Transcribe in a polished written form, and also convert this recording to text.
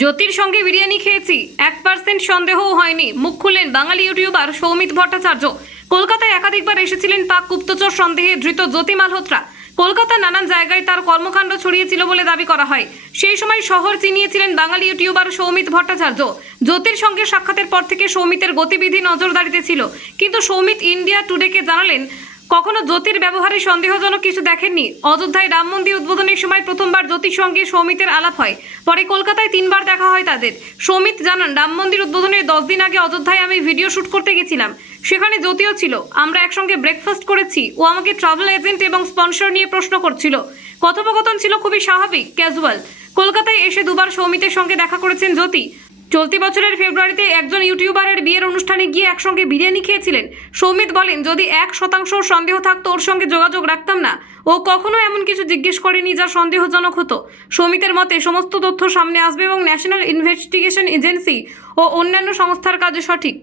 জ্যোতির সঙ্গে বিরিয়ানি খেয়েছি, 1% সন্দেহও হয়নি। মুখ খুললেন বাঙালি ইউটিউবার সৌমিত ভট্টাচার্য। কলকাতায় একাধিকবার এসেছিলেন পাক গুপ্তচর সন্দেহে ধৃত জ্যোতি মালহোত্রা। কলকাতার নানান জায়গায় তার কর্মকাণ্ড ছড়িয়েছিল বলে দাবি করা হয়। সেই সময় শহর চিনিয়েছিলেন বাঙালি ইউটিউবার সৌমিত ভট্টাচার্য। জ্যোতির সঙ্গে সাক্ষাতের পর থেকে সৌমিতের গতিবিধি নজরদারিতে ছিল, কিন্তু সৌমিত ইন্ডিয়া টুডেকে জানালেন কখনো জ্যোতির ব্যবহারে সন্দেহজনক কিছু দেখেননি। অযোধ্যায় রাম মন্দির উদ্বোধনের সময় প্রথমবার জ্যোতির সঙ্গে সৌমিতের আলাপ হয়, পরে কলকাতায় 3বার দেখা হয় তাদের। সৌমিত জানান, রাম মন্দির উদ্বোধনের 10 দিন আগে অযোধ্যায় আমি ভিডিও শুট করতে গেছিলাম, সেখানে জ্যোতিও ছিল। আমরা একসঙ্গে ব্রেকফাস্ট করেছি। ও আমাকে ট্রাভেল এজেন্ট এবং স্পন্সর নিয়ে প্রশ্ন করছিল। কথোপকথন ছিল খুবই স্বাভাবিক, ক্যাজুয়াল। কলকাতায় এসে 2বার সৌমিতের সঙ্গে দেখা করেছেন জ্যোতি। চলতি বছরের ফেব্রুয়ারিতে একজন ইউটিউবারের বিয়ের অনুষ্ঠানে গিয়ে একসঙ্গে বিরিয়ানি খেয়েছিলেন। সৌমিত বলেন, যদি 1% সন্দেহ থাকতো ওর সঙ্গে যোগাযোগ রাখতাম না। ও কখনো এমন কিছু জিজ্ঞেস করেনি যা সন্দেহজনক হতো। সৌমিতের মতে সমস্ত তথ্য সামনে আসবে এবং ন্যাশনাল ইনভেস্টিগেশন এজেন্সি ও অন্যান্য সংস্থার কাজে সঠিক।